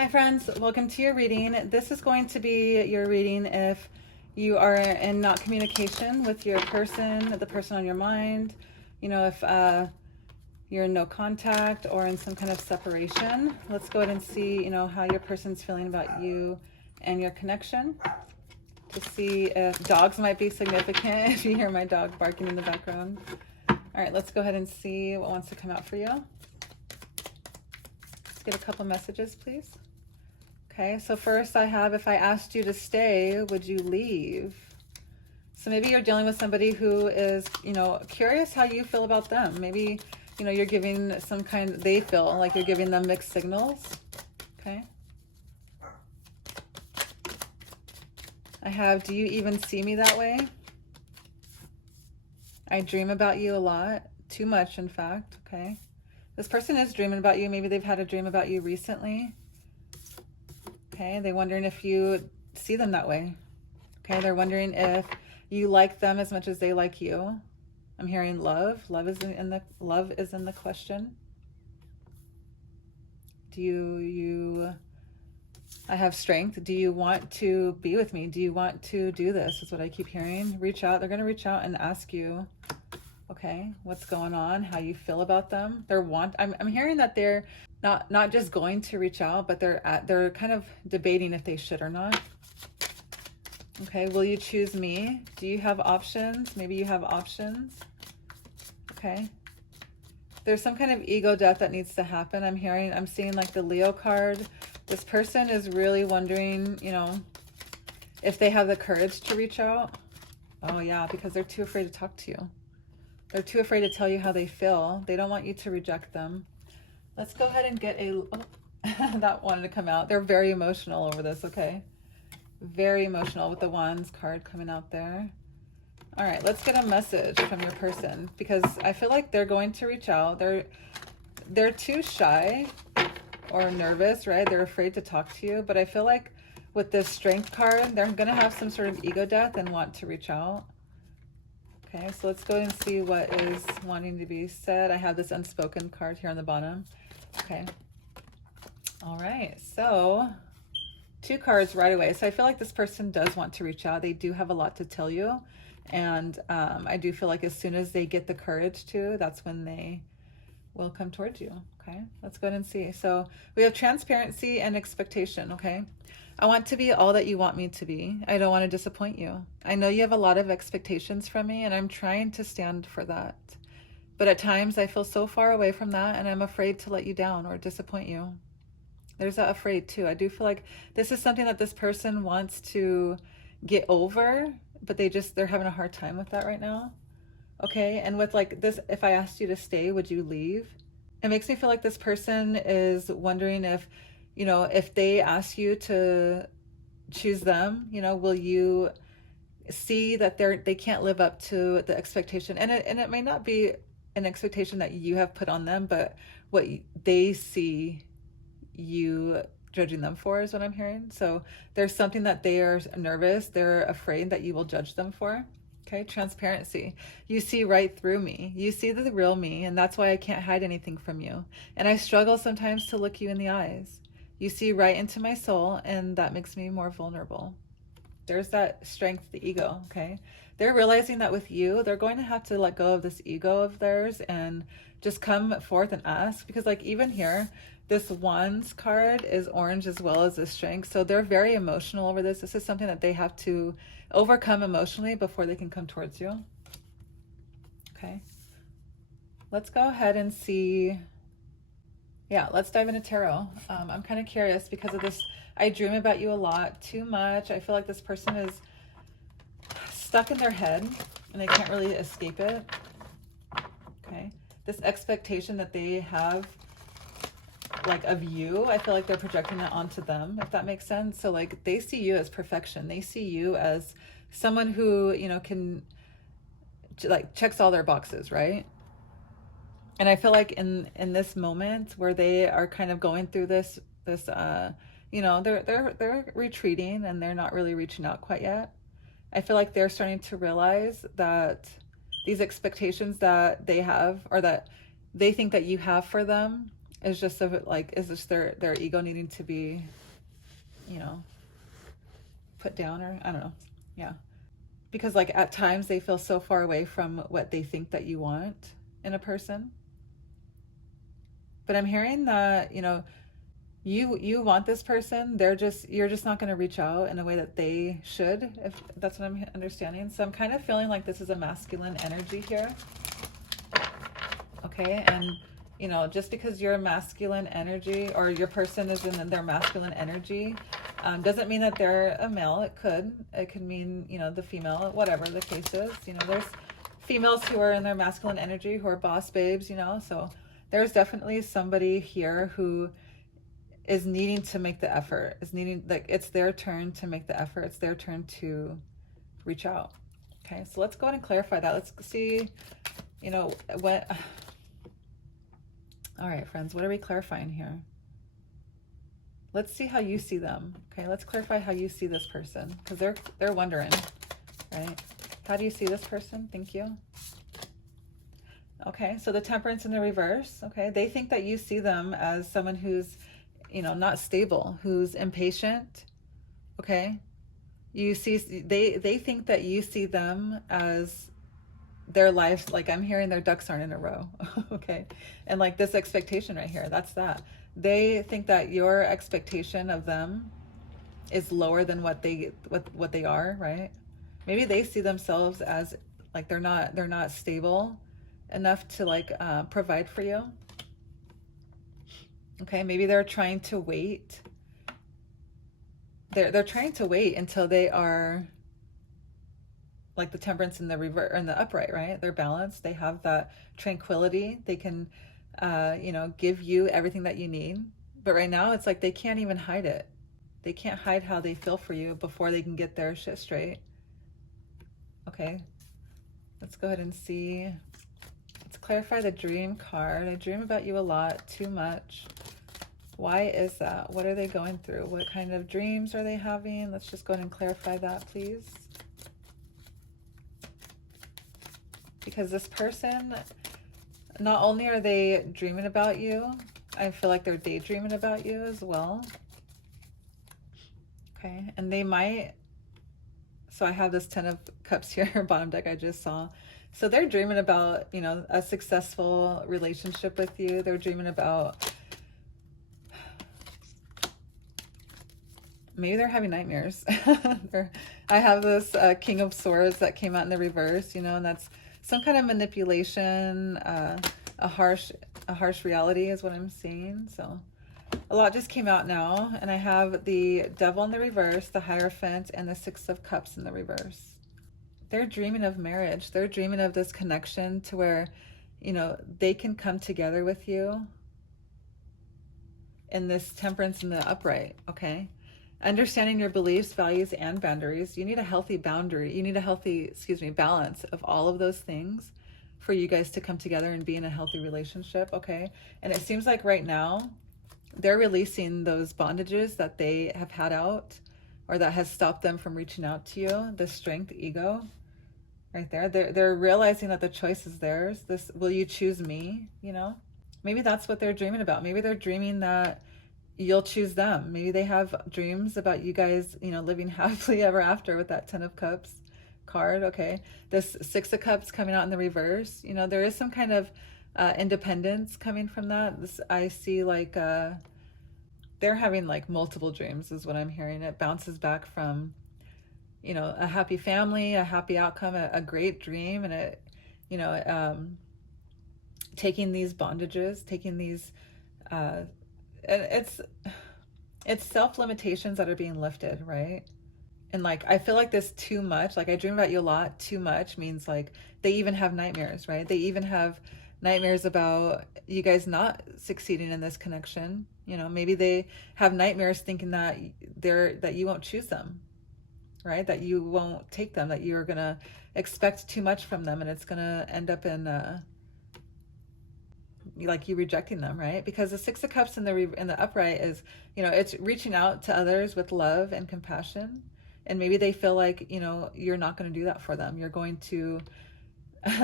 Hi friends, welcome to your reading. This is going to be your reading if you are in not communication with your person, the person on your mind, if you're in no contact or in some kind of separation. Let's go ahead and see, how your person's feeling about you and your connection, to see if dogs might be significant, if you hear my dog barking in the background. All right, let's go ahead and see what wants to come out for you. Let's get a couple messages, please. Okay, so first I have, if I asked you to stay, would you leave? So maybe you're dealing with somebody who is, curious how you feel about them. Maybe, you're giving they feel like you're giving them mixed signals. Okay. I have, do you even see me that way? I dream about you a lot, too much in fact. Okay. This person is dreaming about you. Maybe they've had a dream about you recently. Okay, they're wondering if you see them that way. Okay, they're wondering if you like them as much as they like you. I'm hearing love. Love is in the question. I have strength. Do you want to be with me? Do you want to do this? Is what I keep hearing. Reach out. They're going to reach out and ask you, okay, what's going on? How you feel about them? I'm hearing that they're not just going to reach out, but they're kind of debating if they should or not. Okay, will you choose me? Do you have options? Maybe you have options. Okay. There's some kind of ego death that needs to happen. I'm seeing like the Leo card. This person is really wondering, if they have the courage to reach out. Oh yeah, because they're too afraid to talk to you. They're too afraid to tell you how they feel. They don't want you to reject them. Let's go ahead and get that wanted to come out. They're very emotional over this, okay? Very emotional with the Wands card coming out there. All right, let's get a message from your person, because I feel like they're going to reach out. They're too shy or nervous, right? They're afraid to talk to you, but I feel like with this Strength card, they're going to have some sort of ego death and want to reach out. Okay, so let's go and see what is wanting to be said. I have this unspoken card here on the bottom. Okay. All right, so 2 cards right away. So I feel like this person does want to reach out. They do have a lot to tell you. And I do feel like as soon as they get the courage to, that's when they will come towards you. Okay, let's go ahead and see. So we have transparency and expectation. Okay. I want to be all that you want me to be. I don't want to disappoint you. I know you have a lot of expectations from me, and I'm trying to stand for that. But at times I feel so far away from that, and I'm afraid to let you down or disappoint you. There's that afraid too. I do feel like this is something that this person wants to get over, but they're having a hard time with that right now. Okay, and with like this, if I asked you to stay, would you leave? It makes me feel like this person is wondering if, if they ask you to choose them, will you see that they can't live up to the expectation? And it may not be an expectation that you have put on them, but what they see you judging them for is what I'm hearing. So there's something that they are nervous, they're afraid that you will judge them for. Okay, transparency. You see right through me. You see the real me, and that's why I can't hide anything from you. And I struggle sometimes to look you in the eyes. You see right into my soul, and that makes me more vulnerable. There's that strength, the ego, okay? They're realizing that with you, they're going to have to let go of this ego of theirs and just come forth and ask, because like even here, this Wands card is orange as well as the Strength. So they're very emotional over this. This is something that they have to overcome emotionally before they can come towards you. Okay. Let's go ahead and see. Yeah, let's dive into tarot. I'm kind of curious because of this. I dream about you a lot, too much. I feel like this person is stuck in their head and they can't really escape it. Okay. This expectation that they have, like of you, I feel like they're projecting it onto them, if that makes sense. So like they see you as perfection. They see you as someone who, can like checks all their boxes, right? And I feel like in this moment where they are kind of going through this they're retreating and they're not really reaching out quite yet. I feel like they're starting to realize that these expectations that they have, or that they think that you have for them, It's just like, is this their ego needing to be, put down, or I don't know. Yeah. Because like at times they feel so far away from what they think that you want in a person. But I'm hearing that, you want this person. You're just not going to reach out in a way that they should, if that's what I'm understanding. So I'm kind of feeling like this is a masculine energy here. Okay. And just because you're a masculine energy, or your person is in their masculine energy, doesn't mean that they're a male. It could mean, the female, whatever the case is. There's females who are in their masculine energy who are boss babes, so there's definitely somebody here who is needing to make the effort, like it's their turn to make the effort. It's their turn to reach out. Okay, so let's go ahead and clarify that. Let's see, what, all right, friends, what are we clarifying here? Let's see how you see them. Okay, let's clarify how you see this person, because they're wondering, right? How do you see this person? Thank you. Okay, so the Temperance in the reverse. Okay, they think that you see them as someone who's, not stable, who's impatient. Okay, they think that you see them as their life, like I'm hearing their ducks aren't in a row. Okay, and like this expectation right here, that's that. They think that your expectation of them is lower than what they are, right? Maybe they see themselves as like they're not stable enough to like provide for you. Okay, maybe they're trying to wait. They're trying to wait until they are like the Temperance in the reverse, or in the upright, right? They're balanced. They have that tranquility. They can give you everything that you need. But right now it's like they can't even hide it. They can't hide how they feel for you before they can get their shit straight. Okay, let's go ahead and see. Let's clarify the dream card. I dream about you a lot, too much. Why is that? What are they going through? What kind of dreams are they having? Let's just go ahead and clarify that, please. Because this person, not only are they dreaming about you, I feel like they're daydreaming about you as well. Okay, and they might, so I have this 10 of Cups here, bottom deck I just saw. So they're dreaming about, a successful relationship with you. They're dreaming about, maybe they're having nightmares. I have this King of Swords that came out in the reverse, and that's some kind of manipulation, a harsh reality is what I'm seeing. So a lot just came out now, and I have the Devil in the reverse, the Hierophant, and the Six of Cups in the reverse. They're dreaming of marriage. They're dreaming of this connection to where, they can come together with you in this Temperance in the upright, okay? Understanding your beliefs, values, and boundaries. You need a healthy boundary. You need a healthy, balance of all of those things for you guys to come together and be in a healthy relationship, okay? And it seems like right now, they're releasing those bondages that they have had out, or that has stopped them from reaching out to you. The strength, ego, right there. They're realizing that the choice is theirs. This, will you choose me? Maybe that's what they're dreaming about. Maybe they're dreaming that you'll choose them. Maybe they have dreams about you guys, living happily ever after with that 10 of Cups card. Okay, this 6 of Cups coming out in the reverse. There is some kind of independence coming from that. I see like they're having like multiple dreams is what I'm hearing. It bounces back from, a happy family, a happy outcome, a great dream, and it, taking these bondages, taking these, and it's self-limitations that are being lifted, right? And like, I feel like this too much, like I dream about you a lot, too much means like they even have nightmares, right? They even have nightmares about you guys not succeeding in this connection. Maybe they have nightmares thinking that that you won't choose them, right? That you won't take them, that you're gonna expect too much from them, and it's gonna end up in like you rejecting them, right? Because the 6 of Cups in the upright is, it's reaching out to others with love and compassion, and maybe they feel like you're not going to do that for them. You're going to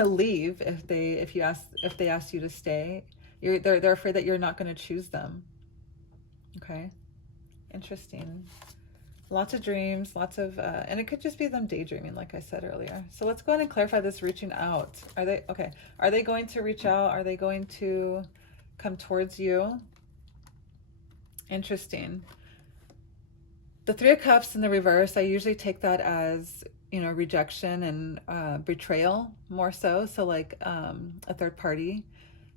leave if they ask you to stay. They're afraid that you're not going to choose them. Okay. Interesting. Lots of dreams, lots of, and it could just be them daydreaming, like I said earlier. So let's go ahead and clarify this reaching out. Are they, okay, are they going to reach out? Are they going to come towards you? Interesting. The Three of Cups in the reverse, I usually take that as, you know, rejection and betrayal more so. So like a third party.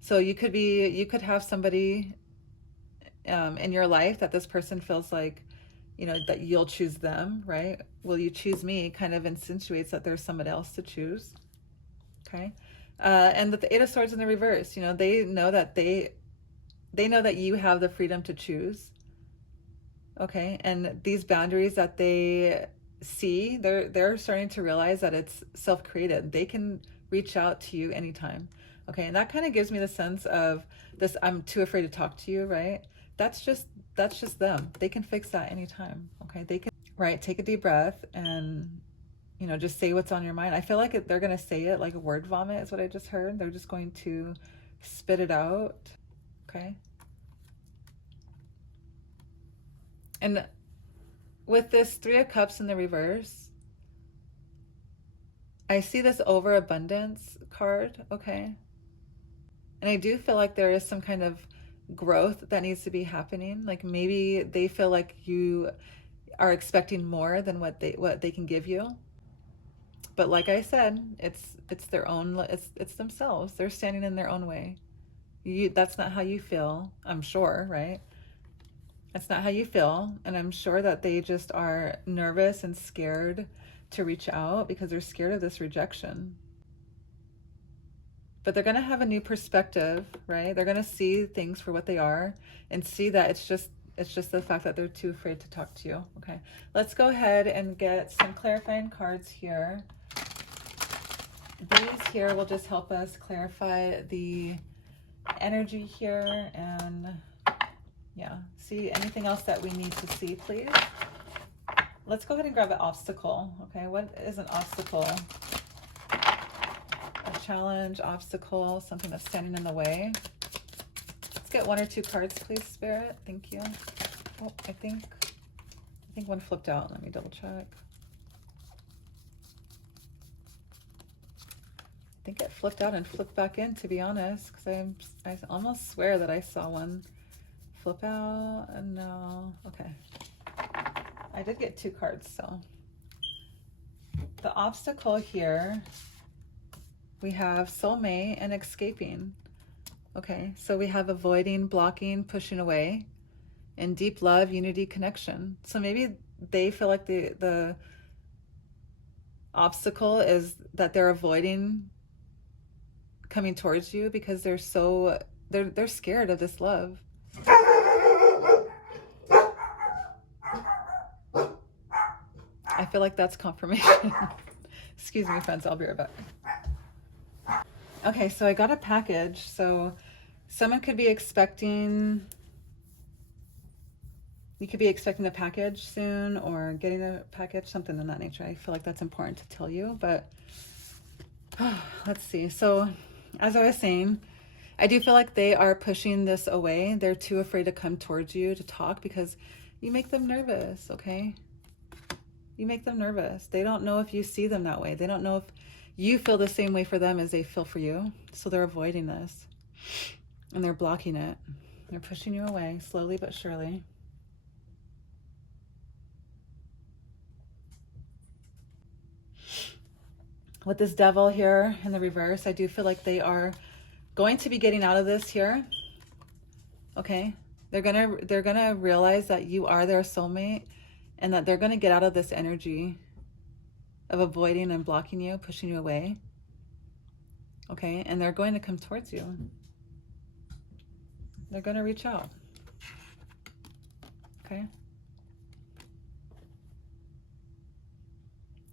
So you could have somebody in your life that this person feels like, you know, that you'll choose them, right? Will you choose me kind of insinuates that there's somebody else to choose. Okay. And with the Eight of Swords in the reverse, you know, they know that you have the freedom to choose. Okay. And these boundaries that they see, they're starting to realize that it's self-created. They can reach out to you anytime. Okay. And that kind of gives me the sense of this, I'm too afraid to talk to you, right? That's just them. They can fix that anytime. Okay. They can, right. Take a deep breath and, you know, just say what's on your mind. I feel like they're going to say it like a word vomit is what I just heard. They're just going to spit it out. Okay. And with this Three of Cups in the reverse, I see this overabundance card. Okay. And I do feel like there is some kind of growth that needs to be happening. Like maybe they feel like you are expecting more than what they can give you. But like I said, it's their own, it's themselves. They're standing in their own way. That's not how you feel, I'm sure, right? That's not how you feel. And I'm sure that they just are nervous and scared to reach out because they're scared of this rejection. But they're going to have a new perspective, right? They're going to see things for what they are and see that it's just the fact that they're too afraid to talk to you. Okay, let's go ahead and get some clarifying cards here. These here will just help us clarify the energy here and yeah, see anything else that we need to see, please. Let's go ahead and grab an obstacle. Okay, what is an obstacle? A challenge, obstacle, something that's standing in the way. Let's get one or two cards, please, Spirit. Thank you. Oh, I think one flipped out. Let me double check. I think it flipped out and flipped back in, to be honest, because I almost swear that I saw one flip out. And no, okay. I did get two cards, so. The obstacle here, we have soulmate and escaping. Okay, so we have avoiding, blocking, pushing away, and deep love, unity, connection. So maybe they feel like the obstacle is that they're avoiding coming towards you because they're scared of this love. I feel like that's confirmation. Excuse me, friends, I'll be right back. Okay, so I got a package. So someone could be expecting, you could be expecting a package soon or getting a package, something in that nature. I feel like that's important to tell you, but let's see. So as I was saying, I do feel like they are pushing this away. They're too afraid to come towards you to talk because you make them nervous, okay? You make them nervous. They don't know if you see them that way. They don't know if you feel the same way for them as they feel for you. So they're avoiding this and they're blocking it. They're pushing you away slowly but surely. With this devil here in the reverse, I do feel like they are going to be getting out of this here. Okay, they're gonna realize that you are their soulmate and that they're gonna get out of this energy of avoiding and blocking you, pushing you away. Okay, and they're going to come towards you. They're gonna reach out. Okay.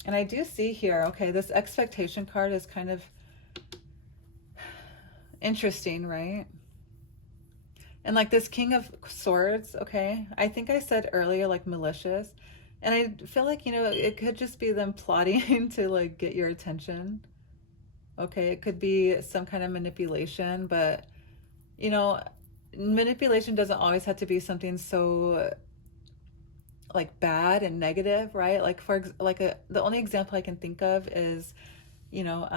And I do see here, okay, this expectation card is kind of interesting, right? And like this King of Swords, okay, I think I said earlier like malicious. And I feel like, you know, it could just be them plotting to like get your attention. Okay, it could be some kind of manipulation, but you know, manipulation doesn't always have to be something so like bad and negative, right? Like the only example I can think of is, you know,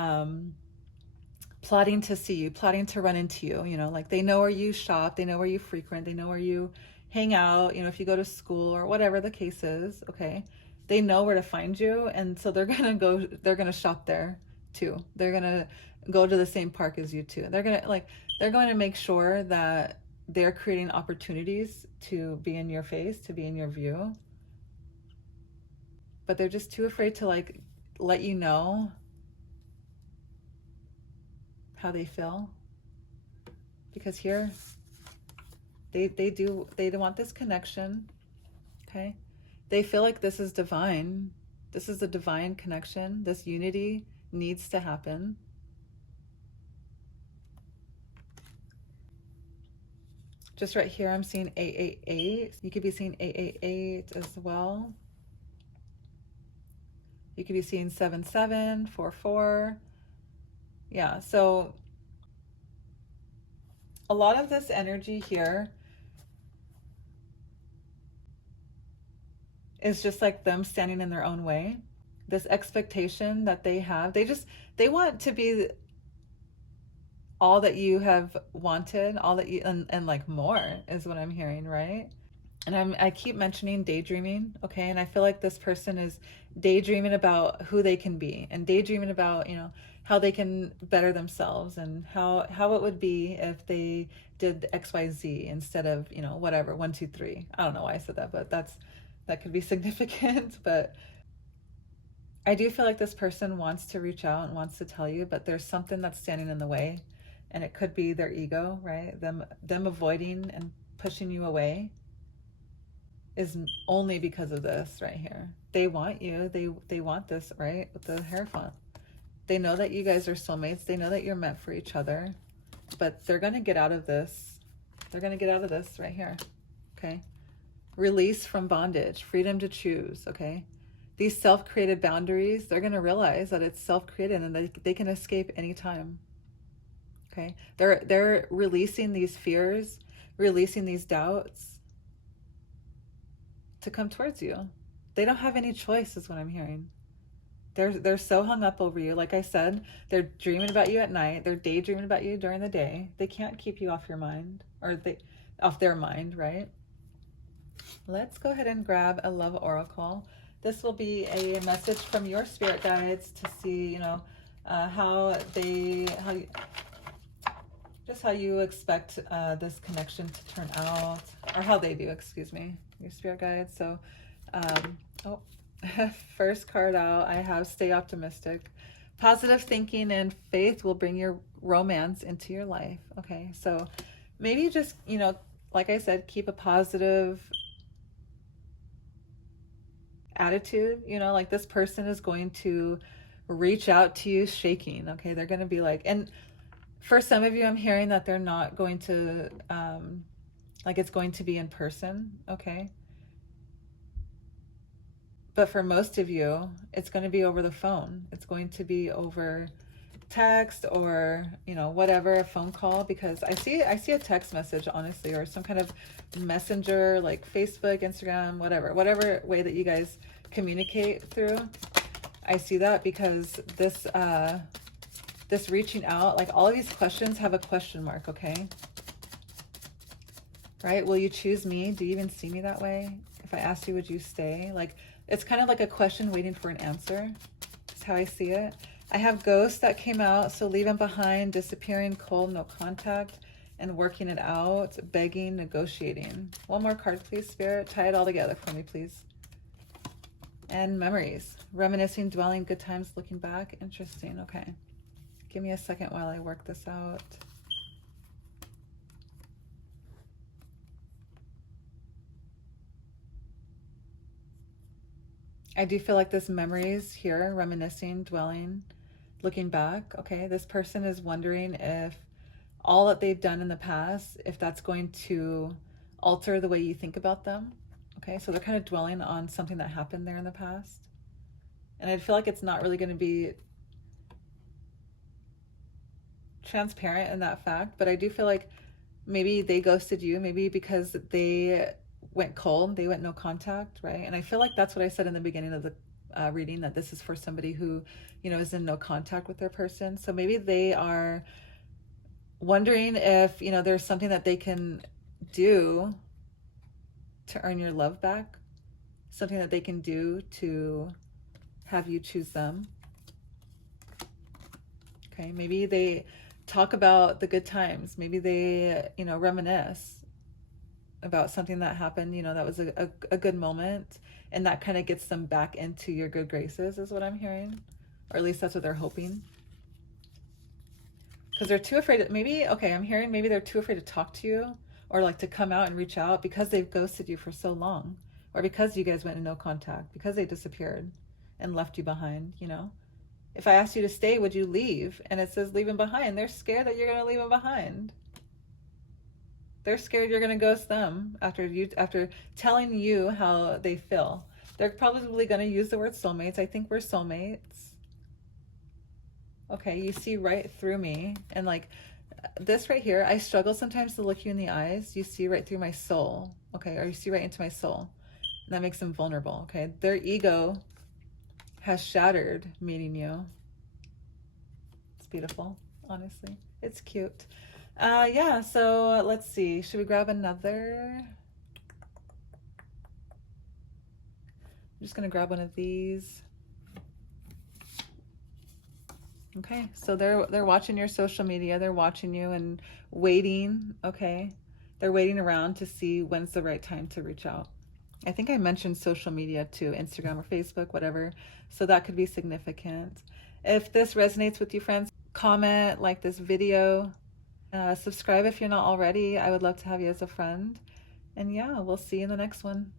plotting to see you, plotting to run into you, you know, like they know where you shop, they know where you frequent, they know where you hang out, you know, if you go to school or whatever the case is, okay? They know where to find you, and so they're going to shop there too. They're going to go to the same park as you too. They're going to make sure that they're creating opportunities to be in your face, to be in your view. But they're just too afraid to like let you know how they feel, because here they want this connection, okay? They feel like this is divine. This is a divine connection. This unity needs to happen. Just right here I'm seeing 888. You could be seeing 888 as well. You could be seeing 7744. Yeah, so a lot of this energy here is just like them standing in their own way. This expectation that they have, they want to be all that you have wanted, all that you and like more is what I'm hearing, right? And I keep mentioning daydreaming, okay? And I feel like this person is daydreaming about who they can be, and daydreaming about, you know, how they can better themselves, and how it would be if they did XYZ instead of, you know, whatever, 1 2 3. I don't know why I said that, but that could be significant. But I do feel like this person wants to reach out and wants to tell you, but there's something that's standing in the way, and it could be their ego, right? Them avoiding and pushing you away is only because of this right here. They want you. They want this, right? With the hair font. They know that you guys are soulmates. They know that you're meant for each other, but they're going to get out of this. They're going to get out of this right here. Okay? Release from bondage, freedom to choose, okay? These self-created boundaries, they're going to realize that it's self-created and they can escape anytime. Okay? They're releasing these fears, releasing these doubts to come towards you. They don't have any choice is what I'm hearing. They're so hung up over you. Like I said, they're dreaming about you at night. They're daydreaming about you during the day. They can't keep you off your mind, or off their mind, right? Let's go ahead and grab a love oracle. This will be a message from your spirit guides to see, you know, how you expect this connection to turn out, or how they do, excuse me, your spirit guides. So, first card out, I have stay optimistic. Positive thinking and faith will bring your romance into your life. Okay, so maybe just, you know, like I said, keep a positive attitude. You know, like this person is going to reach out to you shaking. Okay, they're going to be like, and for some of you, I'm hearing that they're not going to, like it's going to be in person. Okay. But for most of you, it's going to be over the phone. It's going to be over text, or, you know, whatever, a phone call, because I see a text message, honestly, or some kind of messenger, like Facebook, Instagram, whatever way that you guys communicate through. I see that because this reaching out, like all of these questions have a question mark, okay? Right? Will you choose me? Do you even see me that way? If I asked you, would you stay? Like, it's kind of like a question waiting for an answer. That's how I see it. I have ghosts that came out, so leaving behind, disappearing, cold, no contact, and working it out, begging, negotiating. One more card, please, Spirit. Tie it all together for me, please. And memories. Reminiscing, dwelling, good times, looking back. Interesting, okay. Give me a second while I work this out. I do feel like this memories here, reminiscing, dwelling, looking back. Okay, this person is wondering if all that they've done in the past, if that's going to alter the way you think about them. Okay, so they're kind of dwelling on something that happened there in the past. And I feel like it's not really going to be transparent in that fact, but I do feel like maybe they ghosted you, maybe because they went cold, they went no contact, right? And I feel like that's what I said in the beginning of the reading, that this is for somebody who, you know, is in no contact with their person. So maybe they are wondering if, you know, there's something that they can do to earn your love back, something that they can do to have you choose them. Okay, maybe they talk about the good times. Maybe they, you know, reminisce about something that happened, you know, that was a good moment. And that kind of gets them back into your good graces, is what I'm hearing. Or at least that's what they're hoping. Because they're too afraid to, maybe, okay, I'm hearing maybe they're too afraid to talk to you or like to come out and reach out because they've ghosted you for so long. Or because you guys went in no contact, because they disappeared and left you behind, you know? If I asked you to stay, would you leave? And it says leave them behind. They're scared that you're going to leave them behind. They're scared you're going to ghost them after telling you how they feel. They're probably going to use the word soulmates. I think we're soulmates. Okay, you see right through me. And like this right here, I struggle sometimes to look you in the eyes. You see right through my soul. Okay, or you see right into my soul. And that makes them vulnerable. Okay, their ego has shattered meeting you. It's beautiful, honestly. It's cute. Yeah, so let's see. Should we grab another? I'm just gonna grab one of these. Okay, so they're watching your social media. They're watching you and waiting. Okay, they're waiting around to see when's the right time to reach out. I think I mentioned social media too, Instagram or Facebook, whatever. So that could be significant. If this resonates with you, friends, comment, like this video, subscribe if you're not already. I would love to have you as a friend. And yeah, we'll see you in the next one.